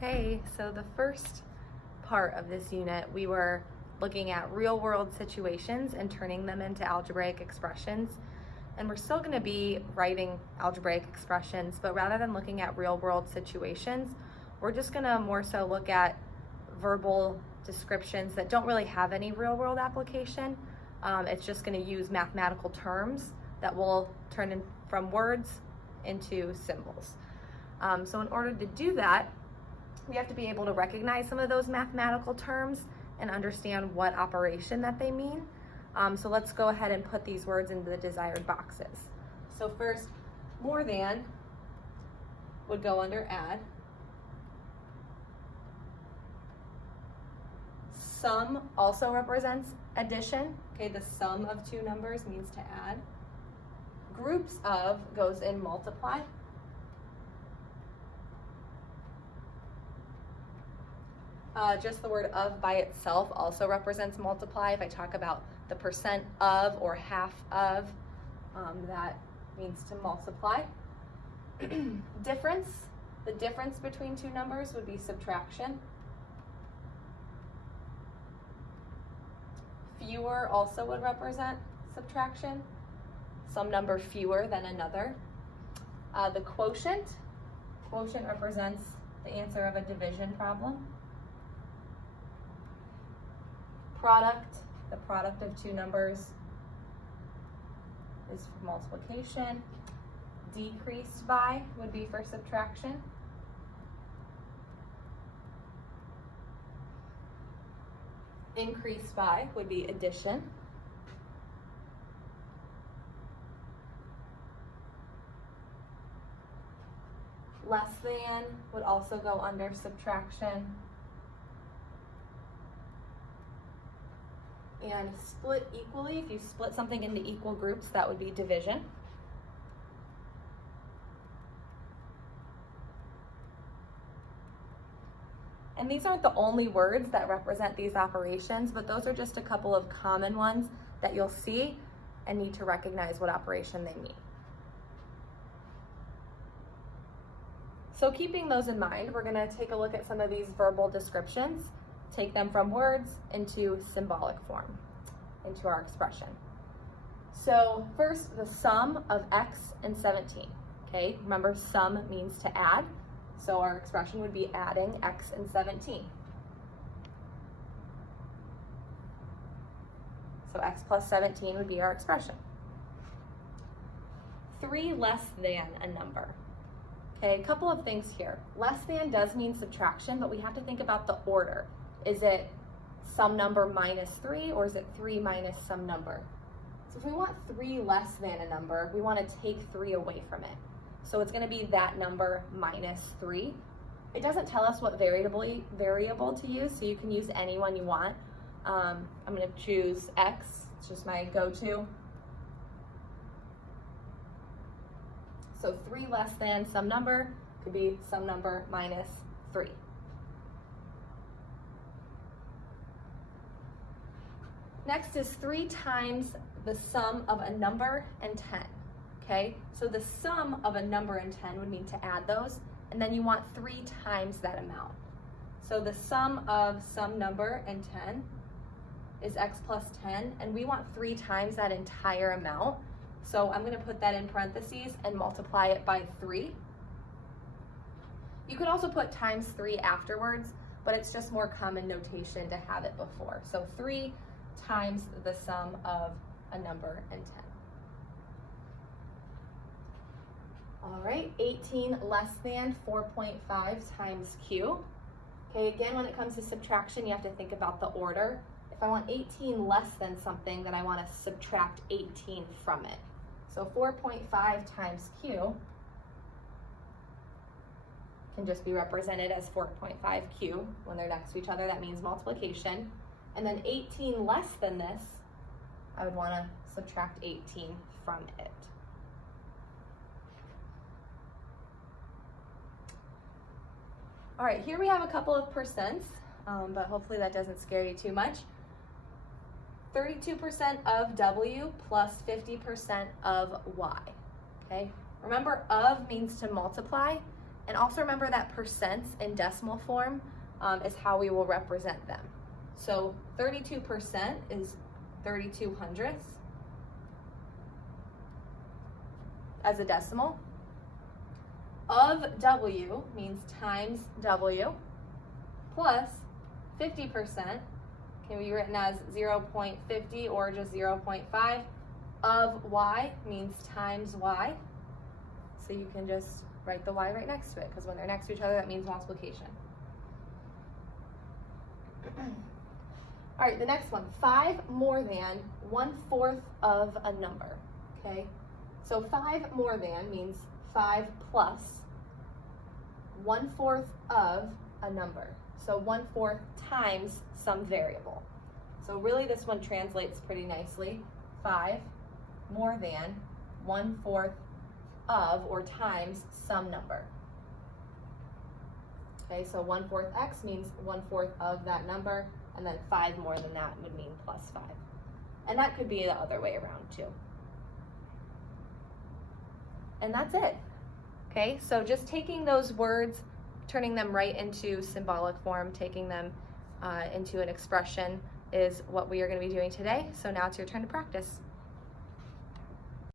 Hey, so the first part of this unit, we were looking at real world situations and turning them into algebraic expressions. And we're still going to be writing algebraic expressions, but rather than looking at real world situations, we're just going to more so look at verbal descriptions that don't really have any real world application. It's just going to use mathematical terms that will turn from words into symbols. So in order to do that, we have to be able to recognize some of those mathematical terms and understand what operation that they mean. So let's go ahead and put these words into the desired boxes. So first, more than would go under add. Sum also represents addition. Okay, the sum of two numbers means to add. Groups of goes in multiply. Just the word of by itself also represents multiply. If I talk about the percent of or half of, that means to multiply. Difference, the difference between two numbers would be subtraction. Fewer also would represent subtraction. Some number fewer than another. The quotient represents the answer of a division problem. Product, the product of two numbers is for multiplication. Decreased by would be for subtraction. Increased by would be addition. Less than would also go under subtraction. And split equally, if you split something into equal groups, that would be division. And these aren't the only words that represent these operations, but those are just a couple of common ones that you'll see and need to recognize what operation they mean. So keeping those in mind, we're going to take a look at some of these verbal descriptions, take them from words into symbolic form, into our expression. So first, the sum of x and 17. Okay, remember sum means to add. So our expression would be adding x and 17. So x plus 17 would be our expression. 3 less than a number. Okay, a couple of things here. Less than does mean subtraction, but we have to think about the order. Is it some number minus 3, or is it 3 minus some number? So if we want 3 less than a number, we want to take 3 away from it. So it's going to be that number minus 3. It doesn't tell us what variable to use, so you can use any one you want. I'm going to choose x. It's just my go-to. So 3 less than some number could be some number minus 3. Next is 3 times the sum of a number and 10. Okay, so the sum of a number and 10 would mean to add those, and then you want 3 times that amount. So the sum of some number and 10 is x plus 10, and we want 3 times that entire amount. So I'm going to put that in parentheses and multiply it by 3. You could also put times 3 afterwards, but it's just more common notation to have it before. So 3 times the sum of a number and 10. All right, 18 less than 4.5 times q. Okay, again, when it comes to subtraction, you have to think about the order. If I want 18 less than something, then I want to subtract 18 from it. So 4.5 times q can just be represented as 4.5q when they're next to each other. That means multiplication. And then 18 less than this, I would want to subtract 18 from it. All right, here we have a couple of percents, but hopefully that doesn't scare you too much. 32% of W plus 50% of Y, okay? Remember, of means to multiply, And also remember that percents in decimal form is how we will represent them. So 32% is 32 hundredths as a decimal. Of W means times W, plus 50% can be written as 0.50 or just 0.5. Of Y means times Y. So you can just write the Y right next to it, because when they're next to each other, that means multiplication. All right, the next one, 5 more than 1/4 of a number, okay? So 5 more than means 5 plus 1/4 of a number. So 1/4 times some variable. So really this one translates pretty nicely. 5 more than 1/4 of or times some number. Okay, so 1/4 x means 1/4 of that number, and then 5 more than that would mean plus 5. And that could be the other way around too. And that's it. Okay, so just taking those words, turning them right into symbolic form, taking them into an expression is what we are going to be doing today. So now it's your turn to practice.